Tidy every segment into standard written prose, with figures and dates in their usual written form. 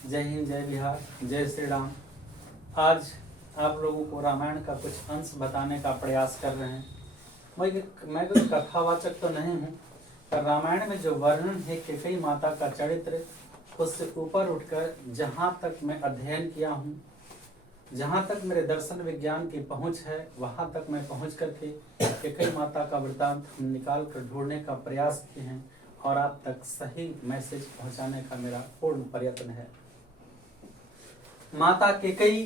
जय हिंद, जय बिहार, जय श्री राम। आज आप लोगों को रामायण का कुछ अंश बताने का प्रयास कर रहे हैं। मैं कोई कथावाचक तो नहीं हूँ, पर रामायण में जो वर्णन है कैकेयी माता का चरित्र, उससे ऊपर उठकर जहाँ तक मैं अध्ययन किया हूँ, जहाँ तक मेरे दर्शन विज्ञान की पहुँच है, वहाँ तक मैं पहुँच करके कैकेयी माता का वृत्तांत हम निकाल कर ढूंढने का प्रयास किए हैं और आप तक सही मैसेज पहुँचाने का मेरा पूर्ण प्रयत्न है। माता कैकेयी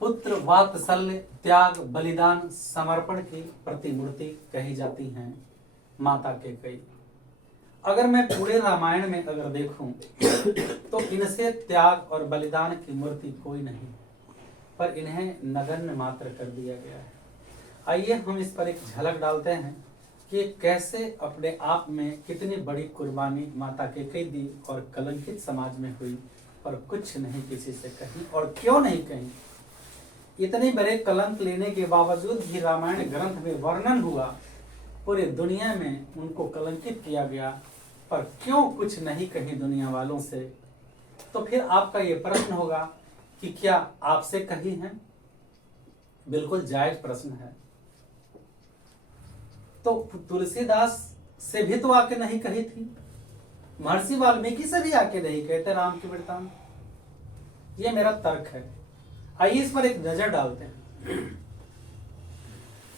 पुत्र वात्सल्य, त्याग, बलिदान, समर्पण की प्रतिमूर्ति कही जाती हैं। माता कैकेयी, अगर मैं पूरे रामायण में अगर देखूं तो इनसे त्याग और बलिदान की मूर्ति कोई नहीं, पर इन्हें नगण्य मात्र कर दिया गया है। आइए हम इस पर एक झलक डालते हैं कि कैसे अपने आप में कितनी बड़ी कुर्बानी माता कैकेयी दी और कलंकित समाज में हुई, और कुछ नहीं किसी से कही। और क्यों नहीं कही? इतने बड़े कलंक लेने के बावजूद भी रामायण ग्रंथ में वर्णन हुआ, पूरे दुनिया में उनको कलंकित किया गया, पर क्यों कुछ नहीं कही दुनिया वालों से? तो फिर आपका ये प्रश्न होगा कि क्या आपसे कही है? बिल्कुल जायज प्रश्न है। तो तुलसीदास से भी तो आके नहीं कही थी, महर्षि वाल्मीकि से भी आके नहीं कहते राम की वृत्तांत। ये मेरा तर्क है। आइए इस पर एक नजर डालते हैं।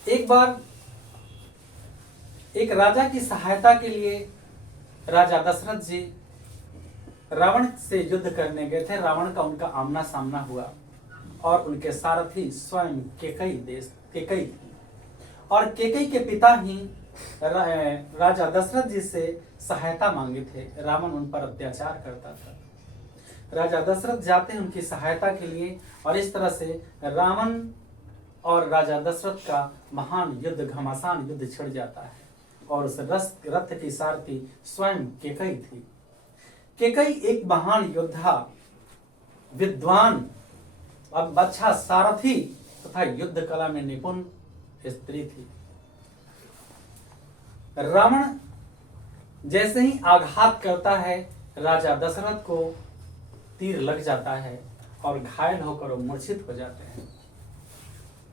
एक बार एक राजा की सहायता के लिए राजा दशरथ जी रावण से युद्ध करने गए थे। रावण का उनका आमना सामना हुआ और उनके सारथी स्वयं कैकेयी थी। और कैकेयी के पिता ही राजा दशरथ जी से सहायता मांगे थे। रावण उन पर अत्याचार करता था। राजा दशरथ जाते हैं उनकी सहायता के लिए, और इस तरह से रावण और राजा दशरथ का महान युद्ध, घमासान युद्ध छिड़ जाता है। और उस रथ की सारथी स्वयं कैकेयी थी। कैकेयी एक महान योद्धा, विद्वान, अब अच्छा सारथी तथा युद्ध कला में निपुण स्त्री थी। रावण जैसे ही आघात करता है, राजा दशरथ को तीर लग जाता है और घायल होकर वो मूर्छित हो जाते हैं।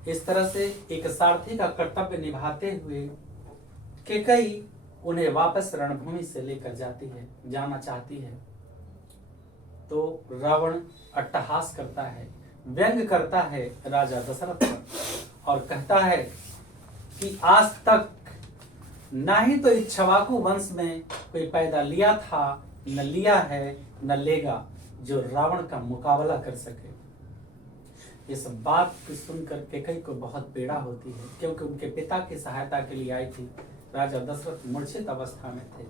इस तरह से एक सारथी का कर्तव्य निभाते हुए कैकेयी उन्हें वापस रणभूमि से लेकर जाना चाहती है। तो रावण अट्टहास करता है, व्यंग करता है राजा दशरथ पर और कहता है कि आज तक ना ही तो इक्ष्वाकु वंश में कोई पैदा लिया था, न लिया है, न लेगा, जो रावण का मुकाबला कर सके। इस बात को सुनकर कैकेयी को बहुत पीड़ा होती है, क्योंकि उनके पिता की सहायता के लिए आई थी। राजा दशरथ मूर्छित अवस्था में थे।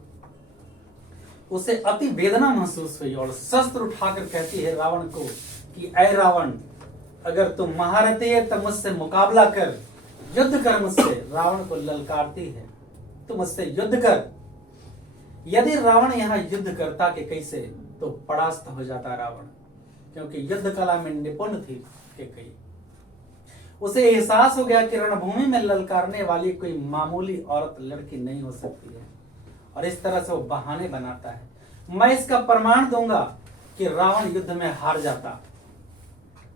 उसे अति वेदना महसूस हुई और शस्त्र उठाकर कहती है रावण को कि ऐ रावण, अगर तुम महारथी है तो मुझसे मुकाबला कर, युद्ध कर मुझसे। रावण को ललकारती है, तू मुझसे युद्ध कर। यदि रावण यहाँ युद्ध करता कैकेयी से तो परास्त हो जाता रावण, क्योंकि युद्ध कला में निपुण थी कैकेयी। उसे एहसास हो गया कि रणभूमि में ललकारने वाली कोई मामूली औरत लड़की नहीं हो सकती है, और इस तरह से वो बहाने बनाता है। मैं इसका प्रमाण दूंगा कि रावण युद्ध में हार जाता।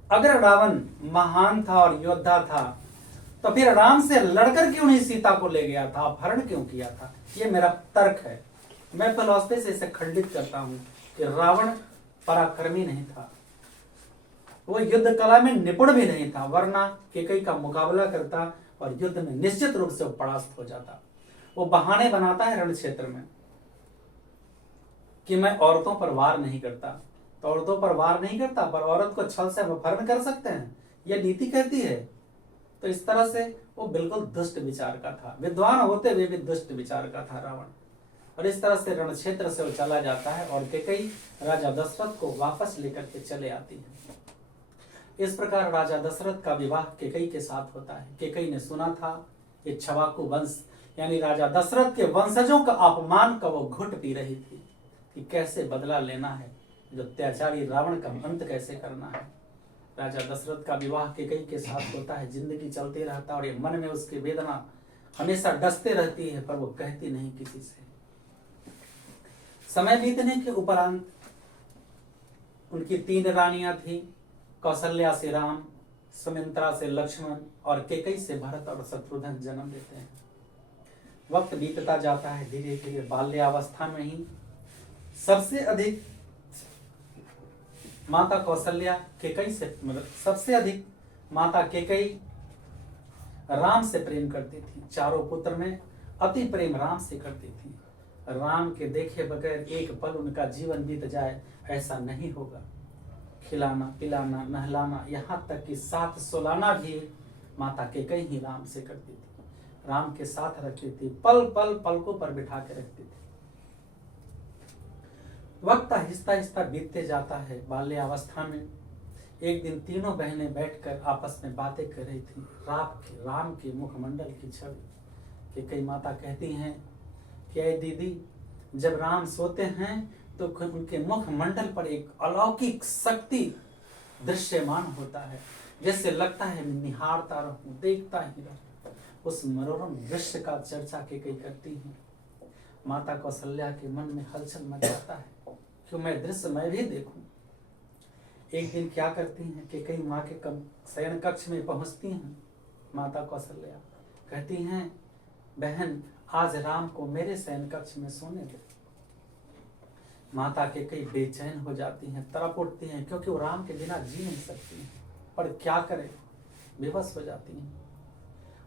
अगर रावण महान था और योद्धा था तो फिर राम से लड़कर क्यों नहीं सीता को ले गया था, अपहरण क्यों किया था? ये मेरा तर्क है। मैं फिलॉसफी से इसे खंडित करता हूं कि रावण पराक्रमी नहीं था, वो युद्ध कला में निपुण भी नहीं था, वरना कैकेयी का मुकाबला करता और युद्ध में निश्चित रूप से वो परास्त हो जाता। वो बहाने बनाता है रण क्षेत्र में कि मैं औरतों पर वार नहीं करता। तो औरतों पर वार नहीं करता, पर औरत को छल से अपहरण कर सकते हैं, यह नीति कहती है। तो इस तरह से वो बिल्कुल दुष्ट विचार का था, विद्वान होते हुए भी दुष्ट विचार का था रावण। और इस तरह से रण क्षेत्र से वो चला जाता है और कैकेयी राजा दशरथ को वापस लेकर के चले आती है। इस प्रकार राजा दशरथ का विवाह कैकेयी के साथ होता है। कैकेयी ने सुना था इक्ष्वाकु वंश यानी राजा दशरथ के वंशजों का अपमान का वो घुट पी रही थी कि कैसे बदला लेना है, जो अत्याचारी रावण का अंत कैसे करना है। राजा दशरथ का विवाह कैकेयी के साथ होता है। जिंदगी चलती रहता और ये मन में उसकी वेदना हमेशा डसते रहती है, पर वो कहती नहीं किसी से। समय बीतने के उपरांत उनकी 3 रानियां थी। कौशल्या से राम, सुमित्रा से लक्ष्मण और कैकेयी से भरत और शत्रुघ्न जन्म लेते हैं। वक्त बीतता जाता है, धीरे धीरे बाल्यावस्था में ही सबसे अधिक माता कौशल्या कैकेयी से, मतलब सबसे अधिक माता कैकेयी राम से प्रेम करती थी। चारों पुत्र में अति प्रेम राम से करती थी। राम के देखे बगैर एक पल उनका जीवन बीत जाए ऐसा नहीं होगा। खिलाना पिलाना नहलाना यहाँ तक कि 7 सुलाना भी माता कैकेयी ही राम से करती थी। राम के साथ रखती थी, पल पल पलकों पर बिठा के रखती थी। वक्त आहिस्ता आहिस्ता बीतते जाता है। बाल्यावस्था में एक दिन तीनों बहनें बैठकर आपस में बातें कर रही थी। राम के मुखमंडल की छवि। कैकेयी माता कहती हैं कि ऐ दीदी, जब राम सोते हैं तो उनके मुखमंडल पर एक अलौकिक शक्ति दृश्यमान होता है, जैसे लगता है मैं निहारता रहूं, देखता ही रहूं। उस मनोरम दृश्य का चर्चा कैकेयी करती हैं। माता कौशल्या के मन में हलचल मच जाता है, क्यों मैं दृश्य मैं भी देखूं। एक दिन क्या करती हैं, कैकेयी माँ के शयन कक्ष में पहुंचती हैं। माता कौशल्या कहती हैं, बहन आज राम को मेरे शयन कक्ष में सोने दे। माता कैकेयी बेचैन हो जाती हैं, तड़प उठती हैं, क्योंकि वो राम के बिना जी नहीं सकती हैं। पर क्या करें, बेबस हो जाती हैं।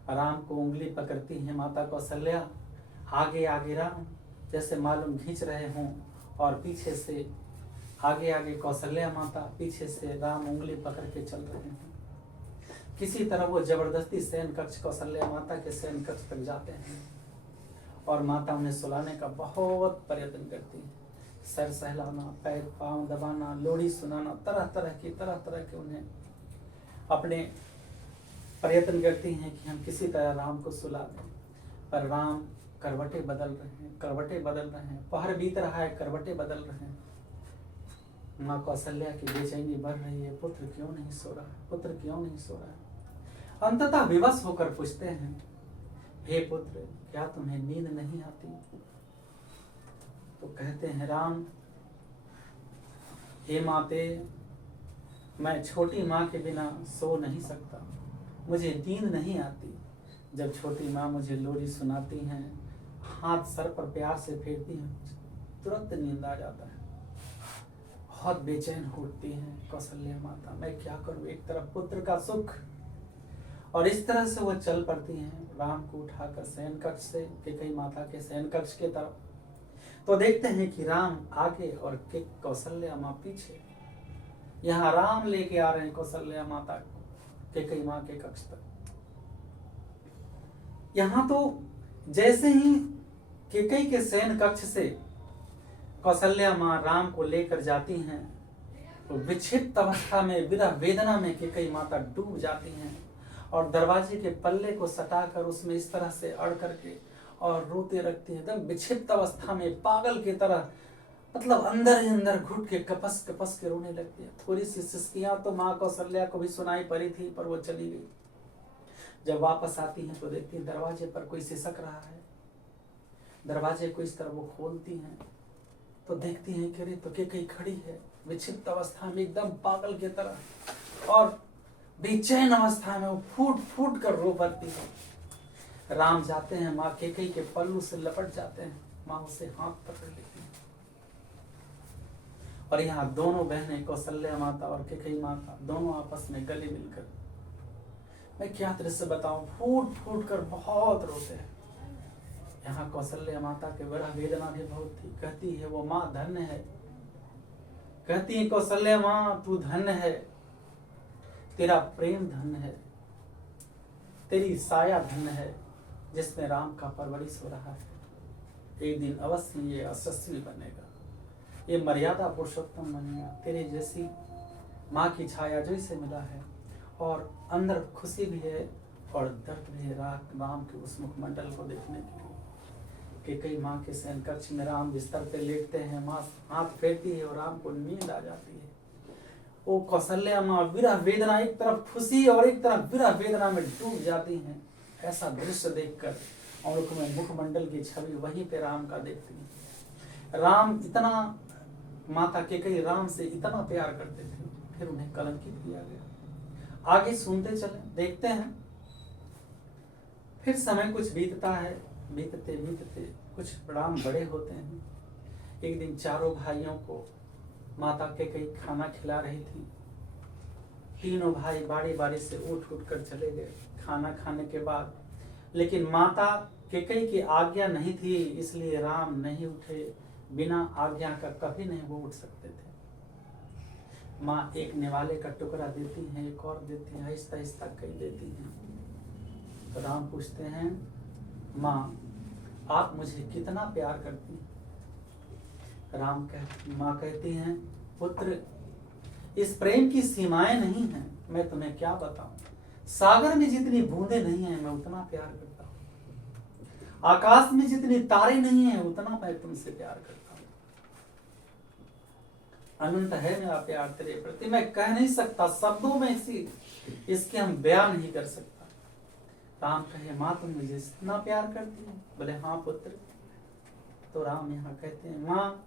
राम को उंगली पकड़ती हैं माता कौशल्या, आगे आगे राम, जैसे मालूम खींच रहे हों, और पीछे से आगे आगे कौशल्या माता, पीछे से राम उंगली पकड़ के चल रहे हैं। किसी तरह वो जबरदस्ती शयन कक्ष कौशल्या माता के शयन कक्ष तक जाते हैं और माता उन्हें सुलाने का बहुत प्रयत्न करती है। सर सहलाना, पैर पांव दबाना, लोरी सुनाना, तरह तरह के उन्हें अपने प्रयत्न करती हैं कि हम किसी तरह राम को सुला दें। पर राम करवटें बदल रहे हैं, पहर बीत रहा है, करवटें बदल रहे हैं। माँ कौशल्या की बेचैनी बढ़ रही है, पुत्र क्यों नहीं सो रहा है। अंततः विवश होकर पूछते हैं, हे पुत्र, क्या तुम्हें नींद नहीं आती। तो कहते हैं राम, हे माते, मैं छोटी माँ के बिना सो नहीं सकता, मुझे नींद नहीं आती। जब छोटी माँ मुझे लोरी सुनाती हैं, हाथ सर पर प्यार से फेरती हैं, तुरंत नींद आ जाता है। बहुत बेचैन होती हैं कौशल्या माता, मैं क्या करूं, एक तरफ पुत्र का सुख। और इस तरह से वो चल पड़ती हैं राम को उठाकर शयन कक्ष से कैकेयी माता के शयन कक्ष के तरफ। तो देखते हैं कि राम आगे और कौशल्या माँ पीछे। यहाँ राम लेके आ रहे हैं कौशल्या माता कैकेयी माँ के कक्ष तक। यहाँ तो जैसे ही कैकेयी के शयन कक्ष से कौशल्या माँ राम को लेकर जाती हैं, तो विक्षिप्त अवस्था में, विरह वेदना में कैकेयी माता डूब जाती हैं और दरवाजे के पल्ले को सटाकर उसमें इस तरह से अड़ करके और रोते रखती है, एकदम विक्षिप्त अवस्था में, पागल की तरह, मतलब अंदर ही अंदर घुट के कपस के रोने लगती है। थोड़ी सी सिसकियां तो माँ कौशल्या को भी सुनाई पड़ी थी, पर वो चली गई। जब वापस आती हैं तो देखती हैं दरवाजे पर कोई सिसक रहा है। दरवाजे को इस तरह वो खोलती हैं तो देखती हैं कि अरे, तो कैकेयी खड़ी है विक्षिप्त अवस्था में, एकदम पागल की तरह, और बेचैन अवस्था में वो फूट फूट कर रो पड़ती है। राम जाते हैं, माँ कैकेयी के पल्लू से लपट जाते हैं, माँ उसे हाथ पकड़ लेती है। और यहाँ दोनों बहनें कौशल्या माता और कैकेयी माता दोनों आपस में गले मिलकर, मैं क्या दृश्य बताऊं, फूट फूट कर बहुत रोते हैं। यहाँ कौशल्या माता के बड़ा वेदना भी बहुत थी। कहती है वो माँ धन्य है, कहती है कौशल्या माँ तू धन्य है, तेरा प्रेम धन्य है, तेरी साया धन्य है, जिसमें राम का परवरिश हो रहा है। एक दिन अवश्य ये यशस्वी बनेगा, ये मर्यादा पुरुषोत्तम बनेगा। तेरे जैसी माँ की छाया जो इसे मिला है, और अंदर खुशी भी है और दर्द भी है राम के उस मुखमंडल को देखने के लिए। कैकेयी माँ के शयन कक्ष में राम बिस्तर पे लेटते हैं, माँ हाथ फेरती है और राम को नींद आ जाती है। वो कौशल्या माँ विरह वेदना, एक तरफ खुशी और एक तरफ विरह वेदना में डूब जाती हैं। ऐसा दृश्य देखकर और मुखमंडल की छवि वहीं पे राम का देखती है। राम इतना माता केकई राम से इतना प्यार करते थे, फिर उन्हें कलंकित किया गया। आगे सुनते चले, देखते हैं। फिर समय कुछ बीतता है, बीतते बीतते कुछ राम बड़े होते हैं। एक दिन चारों भाइयों को माता केकई खाना खिला रही थी। तीनों भाई बारी बारी से उठ उठ कर चले गए खाना खाने के बाद, लेकिन माता केकई की आज्ञा नहीं थी, इसलिए राम नहीं उठे। बिना आज्ञा का कभी नहीं वो उठ सकते थे। माँ एक निवाले का टुकड़ा देती हैं, एक और देती हैं, आहिस्ता आहिस्ता कई देती हैं। तो राम पूछते हैं, माँ आप मुझे कितना प्यार करती हैं? माँ कहती हैं, पुत्र इस प्रेम की सीमाएं नहीं हैं, मैं तुम्हें क्या बताऊं। सागर में जितनी बूंदें नहीं हैं, मैं उतना प्यार करता हूं। आकाश में जितनी तारे नहीं हैं, उतना मैं तुमसे प्यार करता हूं। अनंत है मेरा प्यार तेरे प्रति, मैं कह नहीं सकता शब्दों में, इसके हम बयान नहीं कर सकता। राम कहे, माँ तुम मुझे इतना प्यार करती है? बोले हाँ पुत्र। तो राम यहाँ कहते हैं, माँ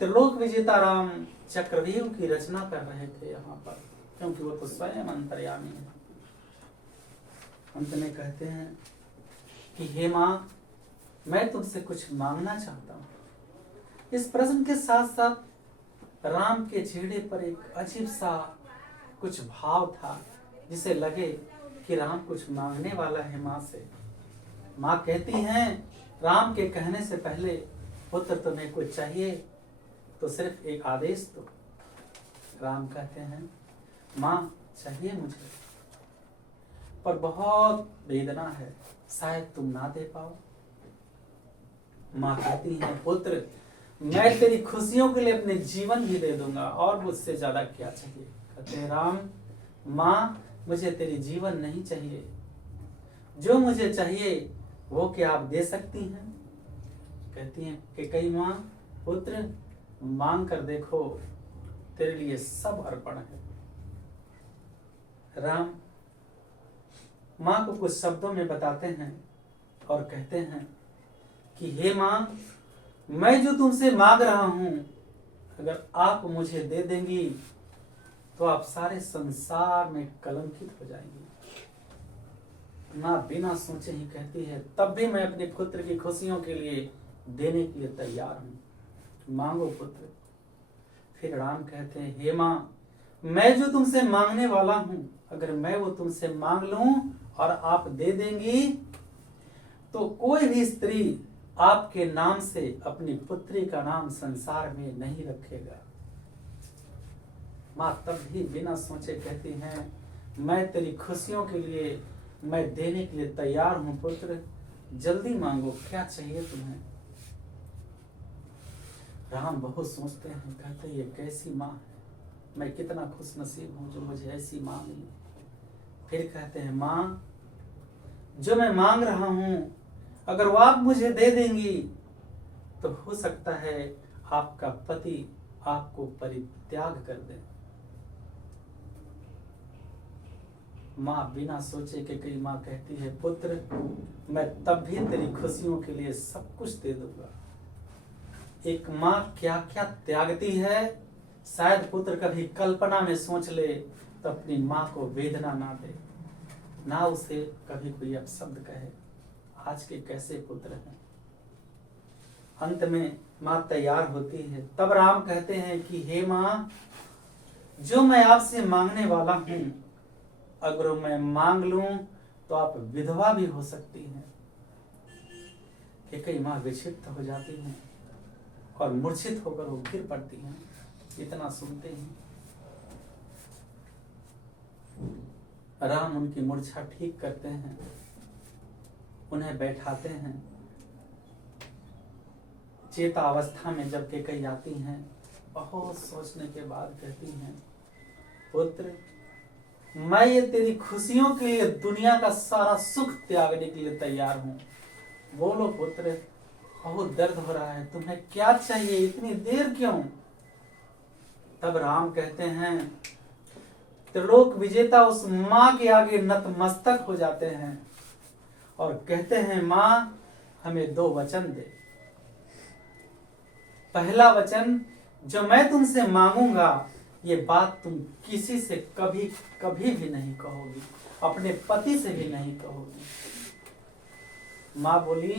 त्रिलोक विजेता राम चक्रव्यूह की रचना कर रहे थे यहाँ पर, क्योंकि वो तो स्वयं अंतर्यामी है। अंत में कहते हैं कि हे माँ मैं तुमसे कुछ मांगना चाहता हूँ। इस प्रश्न के साथ साथ राम के चेहरे पर एक अजीब सा कुछ भाव था, जिसे लगे कि राम कुछ मांगने वाला है माँ से। माँ कहती हैं, राम के कहने से पहले, पुत्र तुम्हें कुछ चाहिए तो सिर्फ एक आदेश दो। राम कहते हैं, माँ चाहिए मुझे, पर बहुत वेदना है, शायद तुम ना दे पाओ। माँ कहती है, पुत्र मैं तेरी खुशियों के लिए अपने जीवन भी दे दूंगा, और मुझसे ज्यादा क्या चाहिए? कहते हैं राम, माँ मुझे तेरी जीवन नहीं चाहिए, जो मुझे चाहिए वो क्या आप दे सकती हैं? कहती हैं कि कई माँ, पुत्र मांग कर देखो, तेरे लिए सब अर्पण है। राम माँ को कुछ शब्दों में बताते हैं और कहते हैं कि हे माँ मैं जो तुमसे मांग रहा हूं, अगर आप मुझे दे देंगी तो आप सारे संसार में कलंकित हो जाएंगी। माँ बिना सोचे ही कहती है, तब भी मैं अपने पुत्र की खुशियों के लिए देने के लिए तैयार हूं, मांगो पुत्र। फिर राम कहते हैं, हे माँ मैं जो तुमसे मांगने वाला हूं, अगर मैं वो तुमसे मांग लूं और आप दे देंगी, तो कोई भी स्त्री आपके नाम से अपनी पुत्री का नाम संसार में नहीं रखेगा। माँ तब भी बिना सोचे कहती हैं, मैं तेरी खुशियों के लिए मैं देने के लिए तैयार हूं पुत्र, जल्दी मांगो, क्या चाहिए तुम्हें? राम बहुत सोचते हैं, कहते ये कैसी माँ है, मैं कितना खुश नसीब हूं जो मुझे ऐसी माँ मिली। फिर कहते हैं, माँ जो मैं मांग रहा हूं, अगर वो आप मुझे दे देंगी तो हो सकता है आपका पति आपको परित्याग कर दे। माँ बिना सोचे कि कई माँ कहती है, पुत्र मैं तब भी तेरी खुशियों के लिए सब कुछ दे दूंगा। एक माँ क्या क्या त्यागती है, शायद पुत्र कभी कल्पना में सोच ले तो अपनी माँ को वेदना ना दे, ना उसे कभी कोई अपशब्द कहे। आज के कैसे पुत्र हैं। अंत में माँ तैयार होती है, तब राम कहते हैं कि हे माँ जो मैं आपसे मांगने वाला हूं, अगर मैं मांग लूं तो आप विधवा भी हो सकती हैं। कई माँ विक्षिप्त हो जाती हैं और मूर्छित होकर वो गिर पड़ती हैं। इतना सुनते ही राम उनकी मूर्छा ठीक करते हैं, उन्हें बैठाते हैं। चेता अवस्था में जब केकई आती हैं, बहुत सोचने के बाद कहती हैं, पुत्र मैं ये तेरी खुशियों के लिए दुनिया का सारा सुख त्यागने के लिए तैयार हूं। बोलो पुत्र, बहुत दर्द हो रहा है, तुम्हें क्या चाहिए, इतनी देर क्यों? तब राम कहते हैं, त्रिलोक विजेता उस माँ के आगे नतमस्तक हो जाते हैं और कहते हैं, माँ हमें 2 वचन दे। पहला वचन जो मैं तुमसे मांगूंगा ये बात तुम किसी से कभी कभी भी नहीं कहोगी, अपने पति से भी नहीं कहोगी। माँ बोली,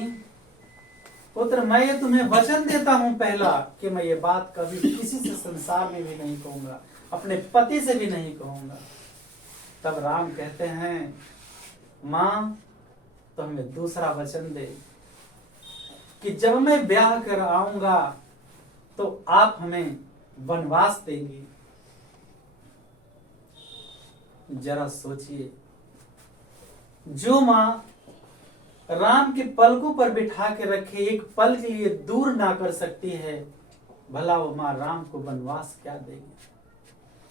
पुत्र मैं ये तुम्हें वचन देता हूं पहला कि मैं ये बात कभी किसी से संसार में भी नहीं कहूंगा, अपने पति से भी नहीं कहूंगा। तब राम कहते हैं, माँ तो हमें दूसरा वचन दे कि जब मैं ब्याह कर आऊंगा तो आप हमें वनवास देंगी। जरा सोचिए, जो माँ राम के पलकों पर बिठा के रखे, एक पल के लिए दूर ना कर सकती है, भला वो माँ राम को वनवास क्या देगी।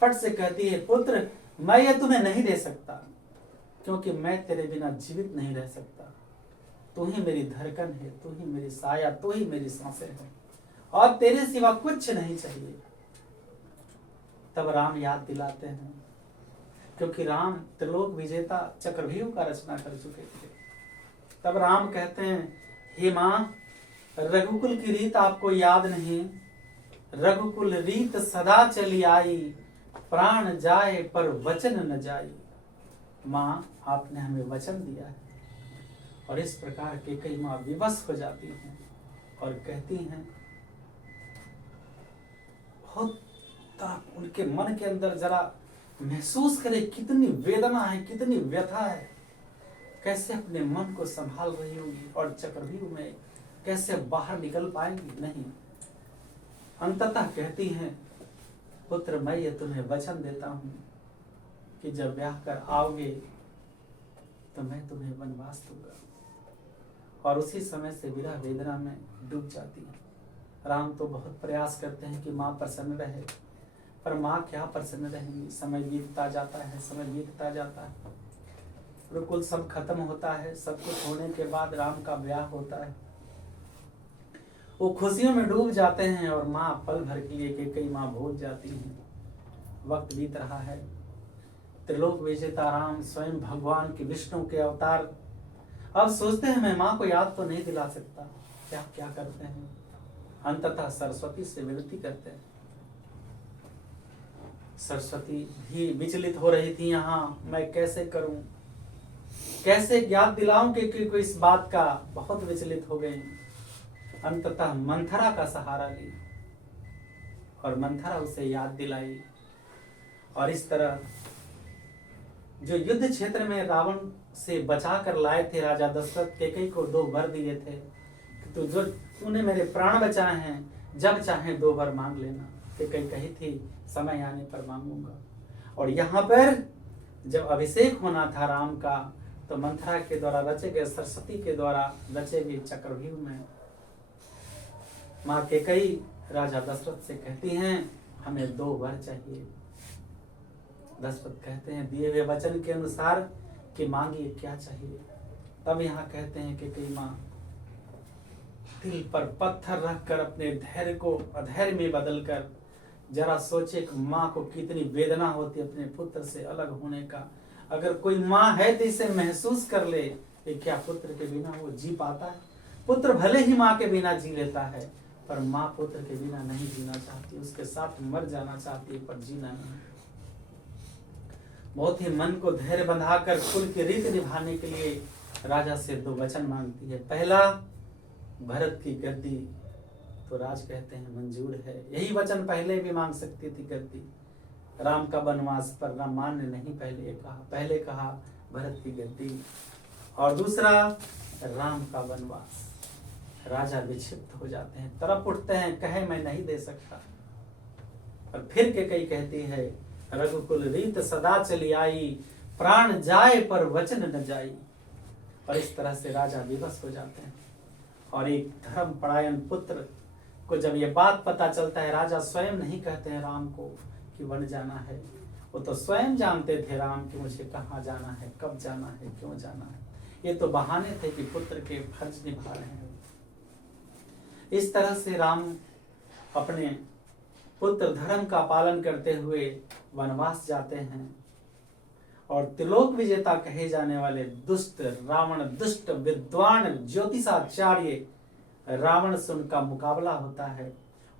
फट से कहती है, पुत्र मैं ये तुम्हें नहीं दे सकता, क्योंकि मैं तेरे बिना जीवित नहीं रह सकता। तू ही मेरी धड़कन है, तू ही मेरी साया, तू ही मेरी सांसें है, और तेरे सिवा कुछ नहीं चाहिए। तब राम याद दिलाते हैं, क्योंकि राम त्रिलोक विजेता चक्रव्यूह का रचना कर चुके थे। तब राम कहते हैं, हे माँ, रघुकुल की रीत आपको याद नहीं? रघुकुल रीत सदा चली आई, प्राण जाए पर वचन न जाई। माँ आपने हमें वचन दिया है। और इस प्रकार के कई माँ विवश हो जाती हैं और कहती हैं, बहुत उनके मन के अंदर जरा महसूस करे कितनी वेदना है, कितनी व्यथा है, कैसे अपने मन को संभाल रही होगी और चक्रव्यूह में कैसे बाहर निकल पाएंगी। नहीं, अंततः कहती हैं, पुत्र मैं ये तुम्हें वचन देता हूं कि जब ब्याह कर आओगे तो मैं तुम्हें वनवास दूंगा। और उसी समय से विरह वेदना में डूब जाती है। राम तो बहुत प्रयास करते हैं कि माँ प्रसन्न रहे, पर माँ क्या प्रसन्न रहेंगी। समय बीतता जाता है, समय बीतता जाता है, बिल्कुल सब खत्म होता है। सब कुछ होने के बाद राम का ब्याह होता है, वो खुशियों में डूब जाते हैं और माँ पल भर के लिए कई माँ भूल जाती हैं। वक्त बीत रहा है, त्रिलोक विजेता राम स्वयं भगवान के विष्णु के अवतार अब सोचते हैं, मैं माँ को याद तो नहीं दिला सकता। क्या क्या करते हैं, अंततः सरस्वती से विनती करते हैं। सरस्वती भी विचलित हो रही थी, यहाँ मैं कैसे करूं, कैसे याद दिलाऊं कि कोई इस बात का, बहुत विचलित हो गई। अंततः मंथरा का सहारा ली और मंथरा उसे याद दिलाई। और इस तरह जो युद्ध क्षेत्र में रावण से बचा कर लाए थे राजा दशरथ, कैकेयी को 2 वर दिए थे, तो जो तूने मेरे प्राण बचाए हैं, जब चाहे 2 वर मांग लेना। कैकेयी कही थी, समय आने पर मांगूंगा। और यहाँ पर जब अभिषेक होना था राम का, तो मंथरा के द्वारा रचे गए, सरस्वती के द्वारा रचे गए चक्रव्यूह में माँ कैकेयी राजा दशरथ से कहती हैं, हमें 2 वर चाहिए। दशरथ कहते हैं, दिए हुए वचन के अनुसार कि मांगिए क्या चाहिए। तब यहाँ कहते हैं कि कैकेयी माँ दिल पर पत्थर रखकर अपने धैर्य को अधैर्य में बदलकर, जरा सोचे कि माँ को कितनी वेदना होती है अपने पुत्र से अलग होने का। अगर कोई माँ है तो इसे महसूस कर ले कि क्या पुत्र के बिना वो जी पाता है। पुत्र भले ही माँ के बिना जी लेता है, पर माँ पुत्र के बिना नहीं जीना चाहती, उसके साथ मर जाना चाहती है, पर जीना नहीं। बहुत ही मन को धैर्य बंधाकर कुल की रीत निभाने के लिए राजा से 2 वचन मांगती है। पहला, भरत की गद्दी, तो राज कहते हैं मंजूर है। यही वचन पहले भी मांग सकती थी गद्दी। राम का वनवास, पर राम ने नहीं पहले कहा भरत की गद्दी। और दूसरा, राम का वनवास। राजा विक्षिप्त हो जाते हैं, तरफ उठते हैं, कहे मैं नहीं दे सकता। और फिर कैकेयी कहती है, रघुकुल रीत सदा चली आई, प्राण जाए पर वचन न जाई। और इस तरह से राजा विवश हो जाते हैं। और एक धर्मपरायण पुत्र को जब ये बात पता चलता है, राजा स्वयं नहीं कहते हैं राम को कि वन जाना है, वो तो स्वयं जानते थे राम कि मुझे कहाँ जाना है, कब जाना है, क्यों जाना है। ये तो बहाने थे कि पुत्र के फर्ज निभा रहे हैं। इस तरह से राम अपने पुत्र धर्म का पालन करते हुए वनवास जाते हैं। और त्रिलोक विजेता कहे जाने वाले दुष्ट रावण, दुष्ट विद्वान ज्योतिषाचार्य रावण से उनका मुकाबला होता है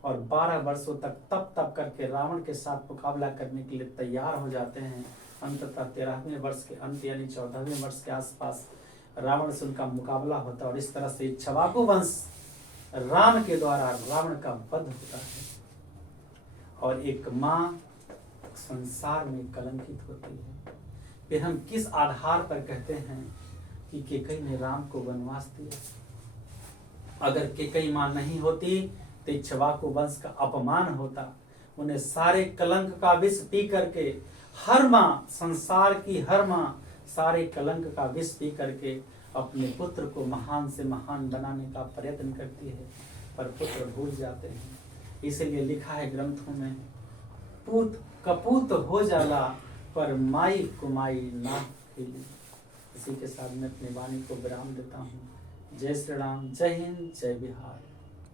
और 12 वर्षों तक तप करके रावण के साथ मुकाबला करने के लिए तैयार हो जाते हैं। अंततः 13वें वर्ष के अंत यानी 14वें वर्ष के आसपास रावण से उनका मुकाबला होता है और इस तरह से इक्ष्वाकु वंश राम के द्वारा रावण का वध होता है। और एक माँ संसार में कलंकित होती है। फिर हम किस आधार पर कहते हैं कि केकई ने राम को वनवास दिया? अगर केकई माँ नहीं होती तो इक्ष्वाकु वंश का अपमान होता। उन्हें सारे कलंक का विष पी करके, हर माँ, संसार की हर माँ सारे कलंक का विष पी करके अपने पुत्र को महान से महान बनाने का प्रयत्न करती है, पर पुत्र भूल जाते हैं। इसलिए लिखा है ग्रंथों में, पूत कपूत हो जाला पर माई कुमाई ना खिली। इसी के साथ मैं अपनी वाणी को विराम देता हूँ। जय श्री राम, जय हिंद, जय बिहार।